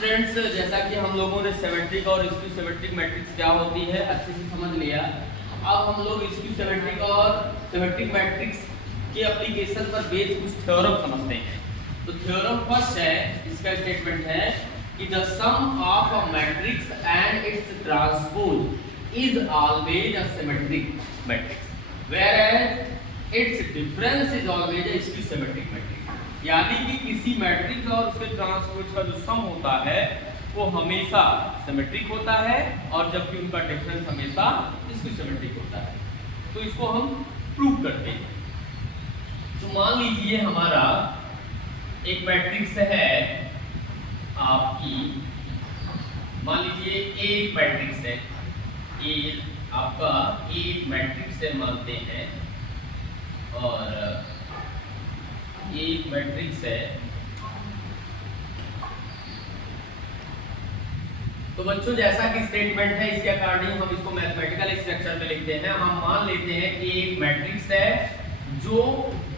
Students, जैसा कि हम लोगों ने सिमेट्रिक और स्क्यू सिमेट्रिक मैट्रिक्स क्या होती है अच्छे से समझ लिया। अब हम लोग स्क्यू सिमेट्रिक और सिमेट्रिक मैट्रिक्स के एप्लीकेशन पर बेस्ड कुछ थ्योरम समझते हैं। तो थ्योरम फर्स्ट है, इसका स्टेटमेंट है कि the sum of a matrix and its transpose is always a symmetric matrix whereas its difference is always a skew symmetric matrix. यानी कि किसी मैट्रिक्स और उसके ट्रांसपोज का जो सम होता है वो हमेशा सिमेट्रिक होता है और जबकि उनका डिफरेंस हमेशा स्क्यू सिमेट्रिक होता है। तो इसको हम प्रूव करते हैं। तो मान लीजिए हमारा एक मैट्रिक्स है आपकी, मान लीजिए ए एक मैट्रिक्स है, ए आपका ए एक मैट्रिक्स है मानते हैं, और एक मैट्रिक्स है। तो बच्चों जैसा कि स्टेटमेंट है इसके अकॉर्डिंग हम इसको मैथमेटिकल स्ट्रक्चर में लिखते हैं। हम मान लेते हैं कि एक मैट्रिक्स है जो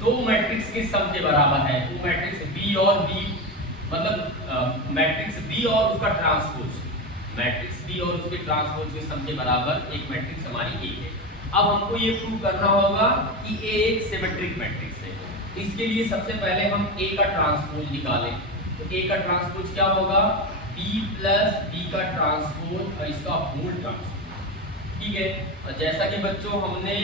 दो मैट्रिक्स के सम के बराबर है। तो मैट्रिक्स बी और बी मतलब मैट्रिक्स बी और उसका ट्रांसपोज, मैट्रिक्स बी और उसके ट्रांसपोज के सम के बराबर एक मैट्रिक्स हमारी ए है। अब हमको ये प्रूव करना होगा कि ए एक सिमेट्रिक मैट्रिक्स है। इसके लिए सबसे पहले हम ए का ट्रांसपोज निकालें। तो ए का ट्रांसपोज क्या होगा, बी प्लस बी का ट्रांसपोज और इसका होल ट्रांसपोज। ठीक है, और जैसा कि बच्चों हमने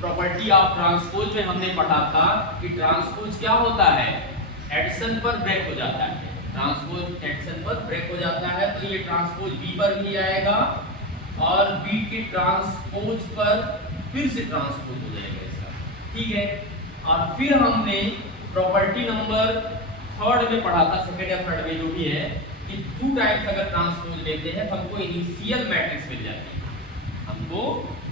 प्रॉपर्टी ऑफ ट्रांसपोज में हमने पढ़ा था कि ट्रांसपोज क्या होता है, एडिशन पर ब्रेक हो जाता है। ट्रांसपोज एडिशन पर ब्रेक हो जाता है, तो ये ट्रांसपोज बी पर भी आएगा और बी के ट्रांसपोज पर फिर से ट्रांसपोज हो जाएगा इसका। ठीक है, और फिर हमने प्रॉपर्टी नंबर थर्ड में पढ़ा था, सेकंड या थर्ड में जो भी है, कि 2 टाइम्स अगर ट्रांसपोज लेते हैं तो हमको इनिशियल मैट्रिक्स मिल जाती है, हमको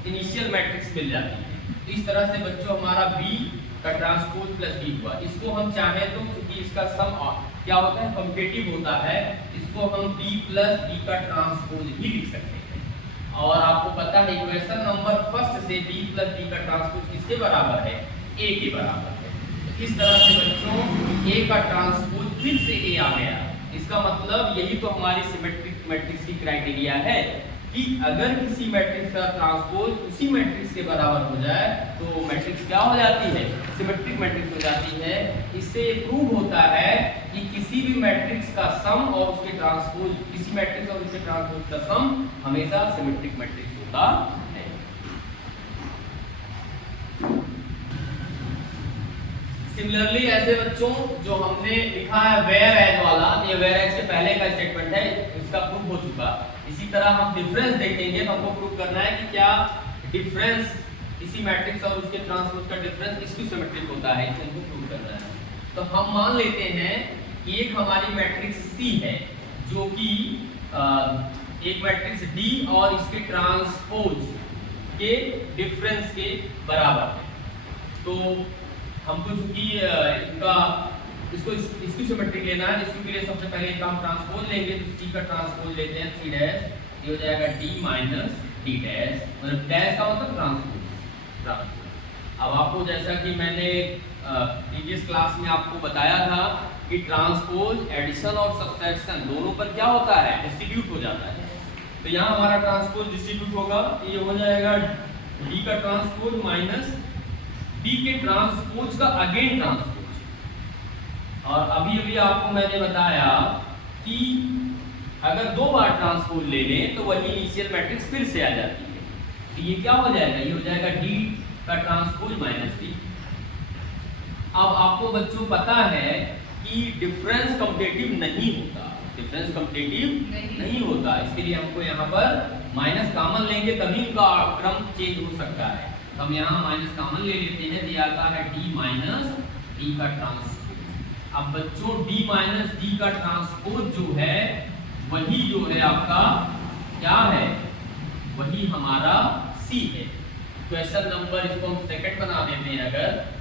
इनिशियल मैट्रिक्स मिल जाती है। तो इस तरह से बच्चों हमारा बी का ट्रांसपोज प्लस बी हुआ। इसको हम चाहे तो क्योंकि इसका सम क्या होता है, कम्पिटिटिव होता है, इसको हम बी प्लस बी का ट्रांसपोज भी लिख सकते हैं। और आपको पता है इक्वेशन नंबर फर्स्ट से बी प्लस बी का ट्रांसपोज किसके बराबर है, ए के बराबर है। तो इस तरह से बच्चों ए का ट्रांसपोज फिर से ए आ गया। इसका मतलब यही तो हमारी सिमेट्रिक मैट्रिक्स की क्राइटेरिया है कि अगर किसी मैट्रिक्स का ट्रांसपोज उसी मैट्रिक्स के बराबर हो जाए तो मैट्रिक्स क्या हो जाती है, सिमेट्रिक मैट्रिक्स हो जाती है। इससे प्रूव होता है कि किसी भी मैट्रिक्स का सम और उसके ट्रांसपोज, किसी मैट्रिक्स और उसके ट्रांसपोज का सम हमेशा सिमेट्रिक मैट्रिक्स होता है। सिमिलरली ऐसे बच्चों जो हमने लिखा है वेयर एज वाला, ये वेयर एज के पहले का स्टेटमेंट है, इसका प्रूफ हो चुका। इसी तरह हम डिफरेंस देखेंगे तो हमको प्रूव करना है कि क्या डिफरेंस किसी मैट्रिक्स और उसके ट्रांसपोज का डिफरेंस स्क्यू सिमेट्रिक होता है, इसको हमको प्रूव करना है। तो हम मान लेते हैं कि एक हमारी मैट्रिक्स सी है जो कि एक मैट्रिक्स डी और इसके ट्रांसपोज के डिफरेंस के बराबर है। तो हमको चूंकि इनका इसको इसकी सिमेट्रिक लेना है, इसके लिए सबसे पहले एक हम ट्रांसपोज लेंगे। तो सी का ट्रांसपोज लेते हैं, सी डैश, ये हो जाएगा डी माइनस डी डैश, मतलब डैश का मतलब ट्रांसपोज। अब आपको जैसा कि मैंने प्रीवियस क्लास में आपको बताया था कि ट्रांसपोज एडिशन और सब्ट्रैक्शन दोनों पर क्या होता है, डिस्ट्रीब्यूट हो जाता है। तो यहाँ हमारा ट्रांसपोज डिस्ट्रीब्यूट होगा, ये हो जाएगा डी का ट्रांसपोज माइनस बी के ट्रांसपोज का अगेन ट्रांसपोज। और अभी अभी आपको मैंने बताया कि अगर 2 बार ट्रांसपोज ले लें तो वही इनिशियल मैट्रिक्स फिर से आ जाती है। तो ये क्या हो जाएगा, ये हो जाएगा डी का ट्रांसपोज माइनस डी। अब आपको बच्चों पता है कि डिफरेंस कम्पिटिटिव नहीं होता, डिफरेंस कम्पिटिटिव नहीं होता। इसके लिए हमको यहाँ पर माइनस कॉमन लेंगे तभी उनका क्रम चेंज हो सकता है। हम यहाँ माइनस कॉमन ले लेते हैं, दिया आता है डी माइनस डी का ट्रांसपोज। अब बच्चों डी माइनस डी का ट्रांसपोज जो है वही जो है आपका क्या है, वही हमारा सी है। क्वेश्चन नंबर इसको हम सेकंड बना देते हैं, अगर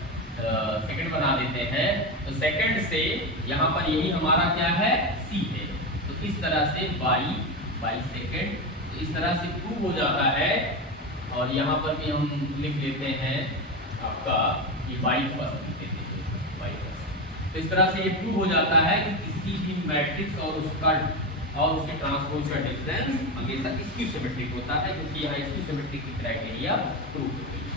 सेकंड बना देते हैं तो सेकंड से यहाँ पर यही हमारा क्या है, सी है। तो इस तरह से बाई सेकंड, तो इस तरह से प्रूव हो जाता है। और यहाँ पर भी हम लिख लेते हैं आपका ये बाई फर्स्ट लिख देते हैं, बाई फर्स्ट। तो इस तरह से ये प्रूव हो जाता है कि किसी भी मैट्रिक्स और उसका और उसके ट्रांसपोज का डिफरेंस हमेशा स्क्यू सिमेट्रिक होता है, क्योंकि यहाँ स्क्यू सिमेट्रिक की क्राइटेरिया प्रूव होती है।